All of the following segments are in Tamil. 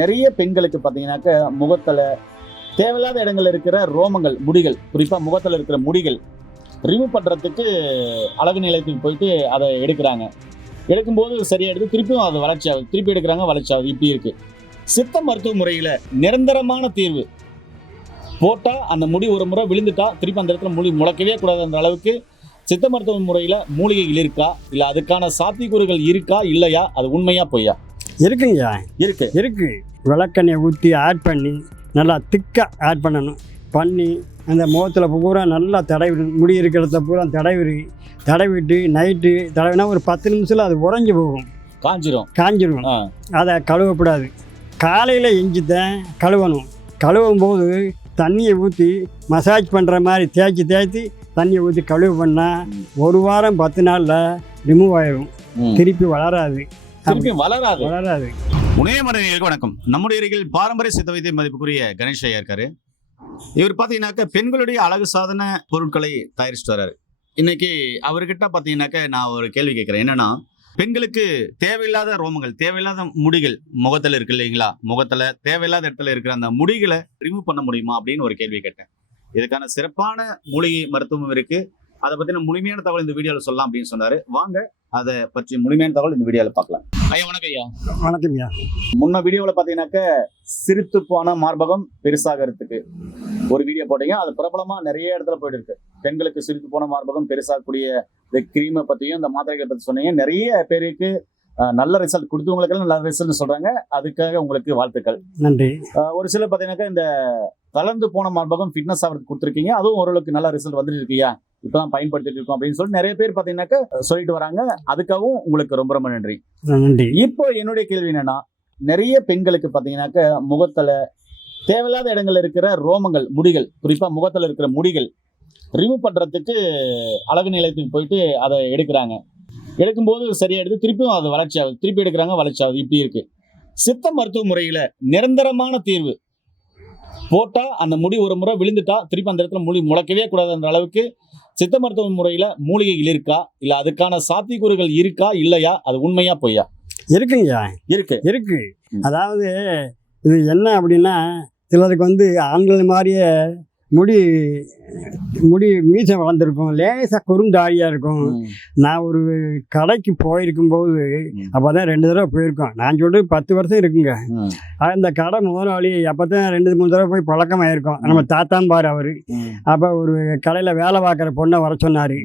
நிறைய பெண்களுக்கு பார்த்தீங்கன்னாக்க முகத்துல தேவையில்லாத இடங்கள்ல இருக்கிற ரோமங்கள், முடிகள், குறிப்பா முகத்துல இருக்கிற முடிகள் ரிமூவ் பண்றதுக்கு அழகு நிலையத்துக்கு போயிட்டு அதை எடுக்கிறாங்க. எடுக்கும்போது சரியாயிடுது, திருப்பியும் அது வளர்ச்சி ஆகுது, திருப்பி எடுக்கிறாங்க, வளர்ச்சி ஆகுது. இப்படி இருக்கு. சித்த மருத்துவ முறையில நிரந்தரமான தீர்வு போட்டா அந்த முடி ஒரு முறை விழுந்துட்டா திருப்பி அந்த இடத்துல முடி முளைக்கவே கூடாதுன்ற அளவுக்கு சித்த மருத்துவ முறையில மூலிகைகள் இருக்கா, இல்ல அதுக்கான சாத்தியக்கூறுகள் இருக்கா, இல்லையா, அது உண்மையா பொய்யா? இருக்குங்க, இருக்கு. விளக்கெண்ணெய் ஊற்றி ஆட் பண்ணி நல்லா திக்காக ஆட் பண்ணி அந்த முகத்தில் பூரா நல்லா தடவி, முடி இருக்கிறத பூரா தடவிட்டு நைட்டு தடவினா ஒரு 10 நிமிஷத்தில் அது உறைஞ்சி போகும், காஞ்சிரும். அதை கழுவக்கூடாது. காலையில் எஞ்சித்தான் கழுவணும். கழுவும் போது தண்ணியை ஊற்றி மசாஜ் பண்ணுற மாதிரி தேய்ச்சி தண்ணியை ஊற்றி கழுவு பண்ணால் 1 வாரம் 10 நாளில் ரிமூவ் ஆயிடும். திருப்பி வளராது. உணயமரணிகளுக்கு வணக்கம். நம்முடைய அருகில் பாரம்பரிய சித்த வைத்திய மதிப்புக்குரிய கணேஷ் ஐயா இருக்காரு. இவர் பார்த்தீங்கன்னாக்க பெண்களுடைய அழகு சாதன பொருட்களை தயாரிச்சுட்டு வர்றாரு. இன்னைக்கு அவர்கிட்ட பார்த்தீங்கன்னாக்க நான் ஒரு கேள்வி கேட்குறேன். என்னன்னா, பெண்களுக்கு தேவையில்லாத ரோமங்கள், தேவையில்லாத முடிகள் முகத்தில் இருக்கு இல்லைங்களா, முகத்தில் தேவையில்லாத இடத்துல இருக்கிற அந்த முடிகளை ரிமூவ் பண்ண முடியுமா அப்படின்னு ஒரு கேள்வி கேட்டேன். இதுக்கான சிறப்பான மூலிகை மருத்துவம் இருக்கு. அதை பற்றின முழுமையான தகவல் இந்த வீடியோவில் சொல்லலாம் அப்படின்னு சொன்னாரு. வாங்க அதை பற்றி முழுமையான தகவல் இந்த வீடியோவில் பார்க்கலாம். ஐயா வணக்கம். ஐயா வணக்கம். ஐயா முன்ன வீடியோவில் பார்த்தீங்கன்னாக்க சிரித்து போன மார்பகம் பெருசாகிறதுக்கு ஒரு வீடியோ போட்டீங்க. அது பிரபலமா நிறைய இடத்துல போயிட்டு இருக்கு. பெண்களுக்கு சிரித்து போன மார்பகம் பெருசாகக்கூடிய இந்த கிரீமை பற்றியும் இந்த மாத்திரைகளை பற்றி சொன்னீங்க. நிறைய பேருக்கு நல்ல ரிசல்ட் கொடுத்தவங்களுக்கெல்லாம் நல்ல ரிசல்ட் சொல்றாங்க. அதுக்காக உங்களுக்கு வாழ்த்துக்கள், நன்றி. ஒரு சிலர் பார்த்தீங்கன்னாக்கா இந்த தளர்ந்து போன மார்பகம் ஃபிட்னஸ் ஆகிறதுக்கு கொடுத்துருக்கீங்க. அதுவும் ஓரளவுக்கு நல்ல ரிசல்ட் வந்துட்டு இருக்கியா, இப்பதான் பயன்படுத்திட்டு இருக்கோம் அப்படின்னு சொல்லி நிறைய பேர் பார்த்தீங்கன்னாக்கா சொல்லிட்டு வராங்க. அதுக்காகவும் உங்களுக்கு ரொம்ப ரொம்ப நன்றி. இப்போ என்னுடைய கேள்வி என்னன்னா, நிறைய பெண்களுக்கு பார்த்தீங்கன்னாக்கா முகத்துல தேவையில்லாத இடங்கள்ல இருக்கிற ரோமங்கள், முடிகள், குறிப்பா முகத்துல இருக்கிற முடிகள் ரிமூவ் பண்றதுக்கு அழகு நிலையத்துக்கு போயிட்டு அதை எடுக்கிறாங்க. எடுக்கும்போது சரியாயிடுது, திருப்பியும் அது வளர்ச்சி ஆகுது, திருப்பி எடுக்கிறாங்க, வளர்ச்சி ஆகுது. இப்படி இருக்கு. சித்த மருத்துவ முறையில நிரந்தரமான தீர்வு போட்டா அந்த முடி ஒரு முறை விழுந்துட்டா திருப்பி அந்த இடத்துல முடி முளைக்கவே கூடாதுன்ற அளவுக்கு சித்த மருத்துவ முறையில மூலிகைகள் இருக்கா, இல்ல அதுக்கான சாத்தியக்கூறுகள் இருக்கா, இல்லையா, அது உண்மையா பொய்யா? இருக்குங்க, இருக்கு. அதாவது இது என்ன அப்படின்னா, சிலருக்கு ஆண்கள் மாதிரியே முடி மீசை வளர்ந்துருக்கும், லேசாக குறுந்தாடியாக இருக்கும். நான் ஒரு கடைக்கு போயிருக்கும்போது அப்போ தான் 2 தடவை போயிருக்கோம். நான் சொல்கிறது 10 வருஷம் இருக்குங்க. அந்த கடை முதலாளி அப்போ தான் 2-3 தடவை போய் பழக்கமாயிருக்கோம். நம்ம தாத்தாம்பார் அவர். அப்போ ஒரு கடையில் வேலை பார்க்குற பொண்ணை வர சொன்னார்.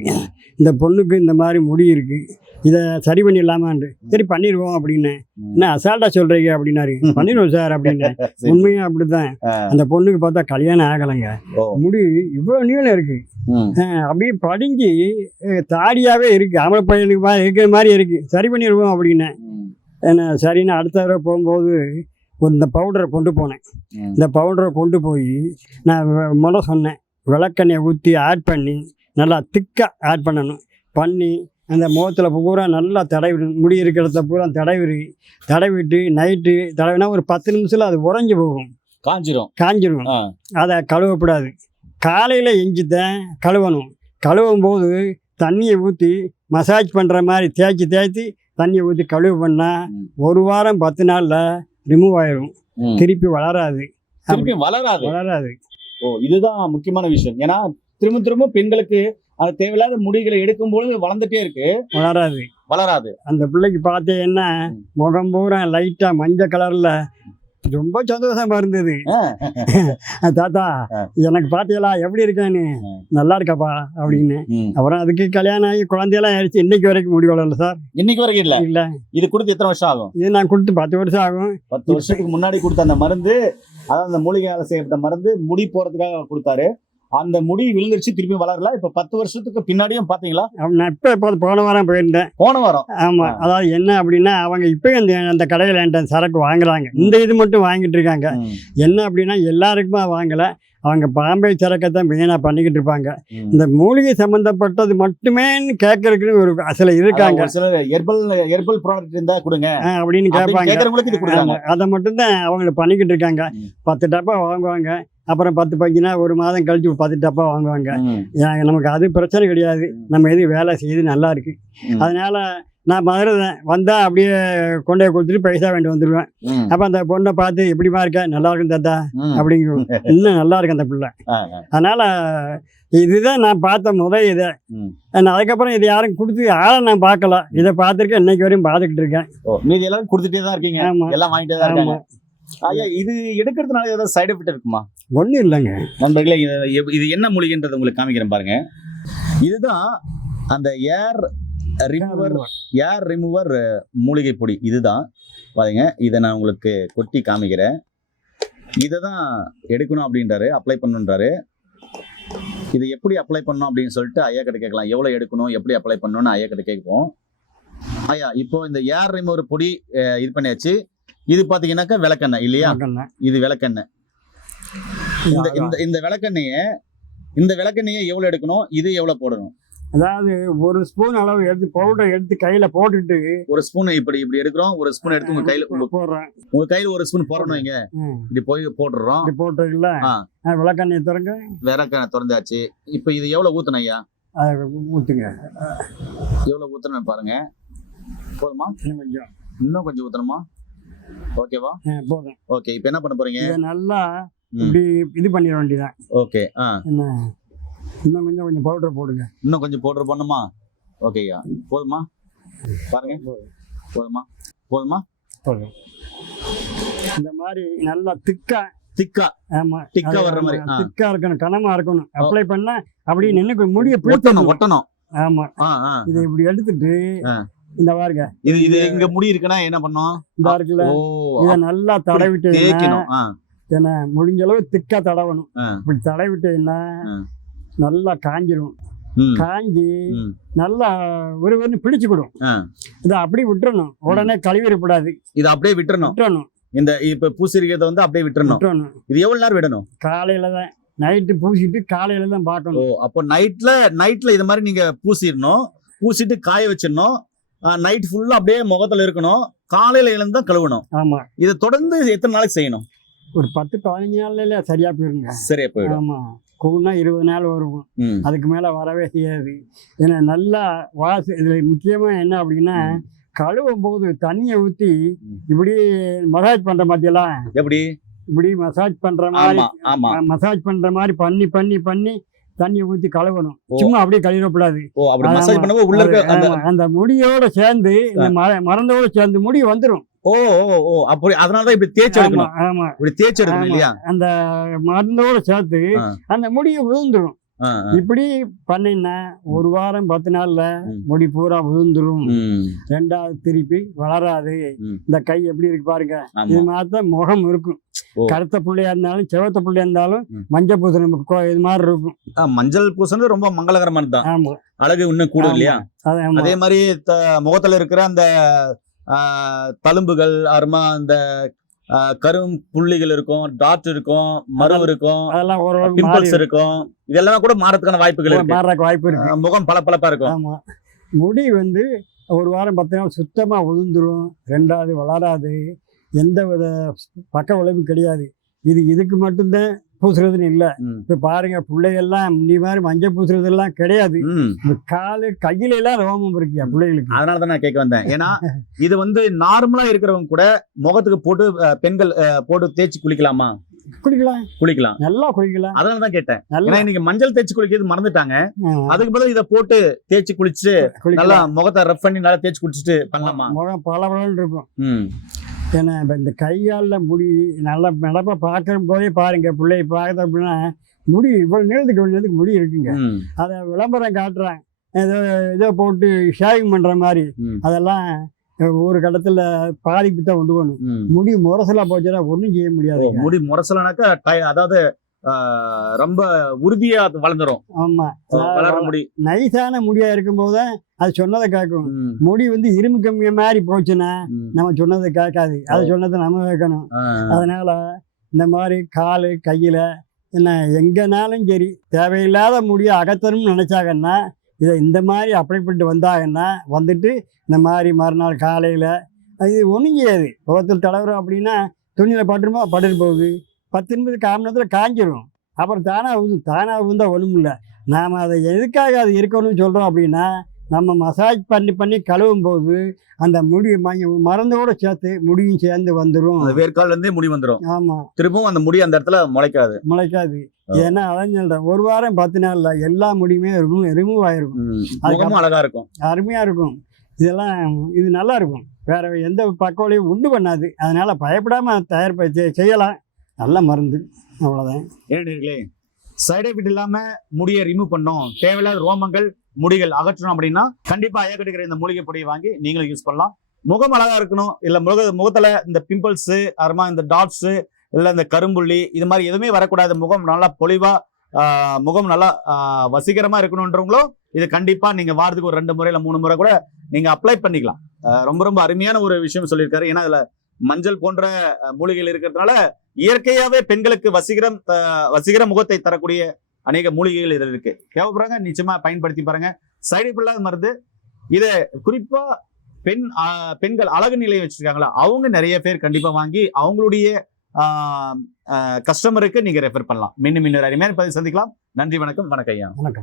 இந்த பொண்ணுக்கு இந்த மாதிரி முடி இருக்குது, இதை சரி பண்ணிடலாமான்ட்டு. சரி பண்ணிடுவோம் அப்படின்னு. என்ன அசால்ட்டாக சொல்கிறீங்க அப்படின்னாரு. பண்ணிடுவோம் சார் அப்படின்னு. உண்மையும் அப்படி தான். அந்த பொண்ணுக்கு பார்த்தா கல்யாணம் ஆகலைங்க. முடி இவ்வளோ நீளம் இருக்குது, அப்படியே படிஞ்சு தாடியாகவே இருக்குது, ஆம்பளை பையனுக்கு இருக்கிற மாதிரி இருக்குது. சரி பண்ணிடுவோம் அப்படின்னு. என்ன சரின்னு அடுத்த தடவை போகும்போது இந்த பவுடரை கொண்டு போனேன். இந்த பவுடரை கொண்டு போய் நான் சொன்னேன், விளக்கெண்ணெய் ஊற்றி ஆட் பண்ணி நல்லா திக்காக ஆட் பண்ணி அந்த முகத்தில் பூரா நல்லா முடி இருக்கிறத பூரா தடவிட்டு நைட்டு தடவினா ஒரு 10 நிமிஷத்தில் அது உறைஞ்சி போகும், காஞ்சிரும். அதை கழுவக்கூடாது. காலையில் எஞ்சித்தான் கழுவணும். கழுவும் போது தண்ணியை ஊற்றி மசாஜ் பண்ணுற மாதிரி தேய்ச்சி தண்ணியை ஊற்றி கழுவு பண்ணால் 1 வாரம் 10 நாளில் ரிமூவ் ஆயிடும். திருப்பி வளராது. இதுதான் முக்கியமான விஷயம். ஏன்னா திரும்ப பெண்களுக்கு அது தேவையில்லாத முடிகளை எடுக்கும்போது வளர்ந்துட்டே இருக்கு, வளராது. அந்த பிள்ளைக்கு பார்த்தீங்கன்னா முகம் பூரா லைட்டா மஞ்சள் கலர்ல ரொம்ப சந்தோஷமா இருந்தது. தாத்தா எனக்கு பாத்தீங்களா எப்படி இருக்கேன்னு, நல்லா இருக்காப்பா அப்படின்னு. அப்புறம் அதுக்கு கல்யாணம் ஆகி குழந்தையெல்லாம் ஆயிடுச்சு. இன்னைக்கு வரைக்கும் முடி வளரல சார். இன்னைக்கு வரைக்கும் இல்ல. இது கொடுத்து எத்தனை வருஷம் ஆகும்? இது நான் கொடுத்து 10 வருஷம் ஆகும். 10 வருஷத்துக்கு முன்னாடி கொடுத்த அந்த மருந்து, அதாவது அந்த மூலிகையால செய்யப்பட்ட மருந்து முடி போறதுக்காக கொடுத்தாரு. அந்த முடி விழுந்துருச்சு, திருப்பி வளரல. இப்ப 10 வருஷத்துக்கு பின்னாடியும் பாத்தீங்களா? நான் இப்ப போன வாரம் போயிருந்தேன். ஆமா. அதாவது என்ன அப்படின்னா, அவங்க இப்பயும் அந்த கடையில என்கிட்ட சரக்கு வாங்குறாங்க. இந்த இது மட்டும் வாங்கிட்டு இருக்காங்க. என்ன அப்படின்னா, எல்லாருக்குமே வாங்கல. அவங்க பாம்பே சரக்கத்தான் மெயினாக பண்ணிக்கிட்டு இருப்பாங்க. இந்த மூலிகை சம்மந்தப்பட்டது மட்டுமே கேட்கறதுக்குன்னு ஒரு சில இருக்காங்க. ஹெர்பல் ப்ராடக்ட் இருந்தால் கொடுங்க அப்படின்னு கேட்பாங்க. அதை மட்டும்தான் அவங்க பண்ணிக்கிட்டு இருக்காங்க. 10 டப்பா வாங்குவாங்க. அப்புறம் 10-15 ஒரு மாதம் கழிச்சு 10 டப்பா வாங்குவாங்க. நமக்கு அது பிரச்சனை கிடையாது. நம்ம எது வேலை செய்யுது நல்லா இருக்கு. அதனால நான் மதுரை தான் வந்தால் அப்படியே கொண்டு போய் கொடுத்துட்டு பைசா வேண்டி வந்துடுவேன். ம், அப்போ அந்த பொண்ணை பார்த்து எப்படிமா இருக்க, நல்லா இருக்கும் தாத்தா ம். அப்படிங்கும். இன்னும் நல்லா இருக்கு அந்த பிள்ளை. ஆ, ஆ. அதனால் இதுதான் நான் பார்த்த இதை. ம். நான் அதுக்கப்புறம் இது யாரும் கொடுத்து ஆளை நான் பார்க்கல. இதை பார்த்துருக்கேன், இன்னைக்கு வரையும் பார்த்துக்கிட்டு இருக்கேன். ஓ, மீதி எல்லாம் கொடுத்துட்டே தான் இருக்கீங்க, ஆமாம் எல்லாம் வாங்கிட்டே தான் இருக்காங்க. ஆமாம். ஐயா, இது எடுக்கிறதுனால ஏதாவது சைடு எஃபெக்ட் இருக்குமா? ஒன்றும் இல்லைங்க. நண்பர்களே, இது என்ன மூலிகைன்றது உங்களுக்கு காமிக்கிறேன் பாருங்க. இதுதான் அந்த ஏர் ரிமூவர் மூலிகை பொடி. இதுதான் பாருங்க, இதை நான் உங்களுக்கு கொட்டி காமிக்கிறேன். இதை தான் எடுக்கணும் அப்படின்றாரு, அப்ளை பண்ணுன்றாரு. இது எப்படி அப்ளை பண்ணணும் அப்படின்னு சொல்லிட்டு ஐயா கிட்ட கேட்கலாம். எவ்வளோ எடுக்கணும், எப்படி அப்ளை பண்ணணும்னு ஐயா கிட்ட கேட்போம். ஐயா, இப்போ இந்த ஏர் ரிமூவர் பொடி இது பண்ணியாச்சு. இது பார்த்தீங்கன்னாக்கா விளக்கெண்ணெய் இல்லையா? இது விளக்கெண்ணெய். இந்த விளக்கெண்ணெயை எவ்வளோ எடுக்கணும், இது எவ்வளோ போடணும்? அதாவது ஒரு ஸ்பூன் அளவு எடுத்து பவுடர் எடுத்து கையில போட்டுட்டு ஒரு ஸ்பூன் இப்படி எடுக்கிறோம். ஒரு ஸ்பூன் எடுத்து உங்க கையில ஒரு ஸ்பூன் போடணும். இங்க இப்படி போய் போட்டுறோம். போட்டுருக்குல்ல, விளக்கெண்ணெய் திறங்க. விளக்கெண்ணெய் திறந்தாச்சு. இப்போ இது எவ்வளவு ஊத்தணும் ஐயா? ஊத்துங்க. எவ்வளவு ஊத்தணும் பாருங்க. போதுமா? கொஞ்சம் இன்னும் கொஞ்சம் ஊத்தணுமா? ஓகேவா? போதும். ஓகே, இப்போ என்ன பண்ண போறீங்க? நல்லா இப்படி இது பண்ணிட வேண்டியதான். ஓகே. என்ன, இன்னும் கொஞ்சம் பவுடர் போடுங்க. இன்னும் கொஞ்சம் பவுடர் போடணுமா? ஓகேயா, போதுமா? பாருங்க, போதுமா? போதும். இந்த மாதிரி நல்லா திக்கா. ஆமா, திக்கா வர்ற மாதிரி திக்கா இருக்கணும், கனமா இருக்கணும். அப்ளை பண்ணா அப்படியே நின்னு முடிய ஒட்டணும். ஆமா, இதை இப்படி எடுத்துட்டு இந்த பாருங்க, இது இங்க முடி இருக்குன்னா என்ன பண்ணோம்? இந்த இருக்குல்ல, இத நல்லா தடவிட்டு தேய்க்கணும். என்ன, முடிஞ்ச அளவு திக்கா தடவணும். இப்படி தடவிட்டீங்கன்னா நல்லா காஞ்சிரும். காஞ்சி நல்லா ஒரு பிடிச்சுக்கிடும். இதை அப்படியே விட்டுறணும், உடனே கழுவிடக்கூடாது. இதை அப்படியே விட்டுறணும். இந்த இப்ப பூசிருக்கிறத வந்து அப்படியே விட்டுறணும். இது எவ்வளவு நேரம் விடணும்? காலையில தான், நைட்டு பூசிட்டு காலையில தான் பார்க்கணும். அப்போ நைட்ல இது மாதிரி நீங்க பூசிட்டு காய வச்சிடணும். நைட் ஃபுல்லா அப்படியே முகத்துல இருக்கணும். காலையில எழுந்து தான் கழுவணும். ஆமா. இதை தொடர்ந்து எத்தனை நாளைக்கு செய்யணும்? ஒரு 10-15 நாள்ல சரியா போயிடும். ஆமா, கூடுனா 20 நாள் வரும். அதுக்கு மேல வரவே செய்யாது. ஏன்னா நல்லா இதுல முக்கியமா என்ன அப்படின்னா, கழுவும் போது தண்ணியை ஊத்தி இப்படி மசாஜ் பண்ற மாதிரியெல்லாம், எப்படி இப்படி மசாஜ் பண்ற மாதிரி பண்ணி தண்ணியை ஊத்தி கழுவணும். சும்மா அப்படியே கழுவிடக்கூடாது. அந்த முடியோட சேர்ந்து மருந்தோட சேர்ந்து முடி வந்துடும். அப்படி அதனாலதான் இப்படி தேய்ச்சி எடுக்கணும். ஆமா, இப்படி தேய்ச்சி எடுக்கணும் இல்லையா? அந்த மருந்தோட சேர்த்து அந்த முடியை விழுந்துரும். இப்படி பண்ணினா 1 வாரம் 10 நாள்ல முடி பூரா விழுந்துரும். ரெண்டாவது திருப்பி வளராது. இந்த கை எப்படி இருக்கு பாருங்க, இது மாதிரிதான் முகம் இருக்கும். கருத்த புள்ளையா இருந்தாலும் செவத்த புள்ளையா இருந்தாலும் மஞ்சள் பூசணம் இது மாதிரி இருக்கும். மஞ்சள் பூசணம் ரொம்ப மங்களகரமானது தான். ஆமா, அழகு இன்னும் கூடும் இல்லையா? அதே மாதிரி முகத்துல இருக்கிற அந்த தழும்புகள், அருமா அந்த கரும் புள்ளிகள் இருக்கும், டாட் இருக்கும், மரம் இருக்கும், பிம்பிள்ஸ் இருக்கும். இதெல்லாம் கூட மாறதுக்கான வாய்ப்புகள் இருக்கு. முகம் பளபளப்பா இருக்கும். ஆமா, முடி வந்து 1 வாரம் 10 நாள் சுத்தமா உதிர்ந்துரும். ரெண்டாவது வளராது. எந்த வித பக்க விளைவு கிடையாது. இதுக்கு மட்டும்தான் பூசுறதுன்னு இல்லை. இப்ப பாருங்க, பிள்ளைகள்லாம் முந்தி மாதிரி மஞ்சள் பூசுறதெல்லாம் கிடையாது. காலு கையில எல்லாம் ரோமம் இருக்கு பிள்ளைகளுக்கு. அதனாலதான் நான் கேட்க வந்தேன். ஏன்னா இது வந்து நார்மலா இருக்கிறவங்க கூட முகத்துக்கு போட்டு பெண்கள் போட்டு தேய்ச்சி குளிக்கலாமா? குளிக்கலாம், நல்லா குளிக்கலாம். அதனாலதான் கேட்டேன். ஏன்னா இன்னைக்கு மஞ்சள் தேய்ச்சி குளிக்கிறது மறந்துட்டாங்க. அதுக்கு பதிலா இதை போட்டு தேய்ச்சி குளிச்சு நல்லா முகத்தை ரஃப் பண்ணி நல்லா தேய்ச்சி குளிச்சுட்டு பண்ணலாமா? முகம் பளபளன்னு இருக்கும். ஏன்னா இப்போ இந்த கையாலில் முடி நல்லா நடப்பா பார்க்குற போதே பாருங்க, பிள்ளைய பார்க்குறது அப்படின்னா முடி இவ்வளோ நேரத்துக்கு முடி இருக்குங்க. அதை விளம்பரம் காட்டுறாங்க, ஏதோ போட்டு ஷேவிங் பண்ணுற மாதிரி. அதெல்லாம் ஒரு கடத்துல பாதிப்பு தான் கொண்டு போகணும். முடி முரசலா போச்சுன்னா ஒன்றும் செய்ய முடியாது. முடி முரசலானாக்கா அதாவது ரொம்ப உறுதியா வளர்ந்துரும். ஆமா, வளர முடி நைஸான முடியா இருக்கும் போது அது சொன்னதை கேட்கும். முடி வந்து இரும்பு கம்மிய மாதிரி போச்சுன்னா நம்ம சொன்னதை கேட்காது. அதை சொன்னதை நம்ம கேட்கணும். அதனால இந்த மாதிரி காலு கையில என்ன எங்கனாலும் சரி, தேவையில்லாத முடியை அகற்றணும்னு நினைச்சாங்கன்னா இதை இந்த மாதிரி அப்படிப்பட்டு வந்தாங்கன்னா வந்துட்டு இந்த மாதிரி மறுநாள் காலையில் இது ஒன்றும் செய்யாது. முகத்தில் தடவுறோம் அப்படின்னா துணியில் பட்டுட்டு போகுது. 10 நிமிஷத்துக்கு 1/4 மணி நேரத்தில் காஞ்சிரும். அப்புறம் தானாக விழுந்தால் ஒன்றும் இல்லை. நாம் அதை எதுக்காக அது இருக்கணும்னு சொல்கிறோம் அப்படின்னா, நம்ம மசாஜ் பண்ணி கழுவும் போது அந்த முடி மருந்தோட சேர்த்து முடியும் சேர்ந்து வந்துடும். அந்த வேர்க்கால்ல இருந்தே முடி வந்துடும். ஆமாம், திரும்பவும் அந்த முடி அந்த இடத்துல முளைக்காது. முளைக்காது. ஏன்னா அதான் சொல்றேன், ஒரு வாரம் 10 நாள்ல எல்லா முடியுமே ரிமூவ் ஆயிருக்கும். முகமும் அழகா இருக்கும், அருமையா இருக்கும். இது நல்லா இருக்கும். வேற எந்த பக்கோலையும் உண்டு பண்ணாது. அதனால பயப்படாம தயார் செய்யலாம். நல்ல மருந்து, அவ்வளவுதான். ஏனே சைடு எஃபெக்ட் இல்லாம முடியை ரிமூவ் பண்ணோம், தேவையில்லாத ரோமங்கள் முடிகள் அகற்றணும் அப்படின்னா கண்டிப்பா ஐயா கிடைக்கிற இந்த மூலிகை பொடியை வாங்கி நீங்களும் யூஸ் பண்ணலாம். முகம் அழகா இருக்கணும், இல்ல முகத்துல இந்த பிம்பிள்ஸ், அப்புறமா இந்த டாட்ஸ், இல்ல இந்த கரும்புள்ளி, இது மாதிரி எதுவுமே வரக்கூடாது, முகம் நல்லா பொலிவா, முகம் நல்லா வசீகரமா இருக்கணும்ன்றவங்களோ இது கண்டிப்பா நீங்க வாரத்துக்கு ஒரு 2 முறை இல்ல 3 முறை கூட நீங்க அப்ளை பண்ணிக்கலாம். ரொம்ப ரொம்ப அருமையான ஒரு விஷயம் சொல்லியிருக்காரு. ஏன்னா அதுல மஞ்சள் போன்ற மூலிகைகள் இருக்கிறதுனால இயற்கையாவே பெண்களுக்கு வசீகர முகத்தை தரக்கூடிய அநேக மூலிகைகள் இதில் இருக்கு. தேவைப்படுறாங்க, நிச்சயமா பயன்படுத்தி பாருங்க. சைடு எஃபெக்ட் இல்லாத மருந்து. இதை குறிப்பா பெண்கள் அழகு நிலையம் வச்சிருக்காங்களா, அவங்க நிறைய பேர் கண்டிப்பா வாங்கி அவங்களுடைய கஸ்டமருக்கு நீங்க ரெஃபர் பண்ணலாம். மீண்டும் இன்னொரு அருமையான பதிவு சந்திக்கலாம். நன்றி, வணக்கம். வணக்கம் ஐயா. வணக்கம்.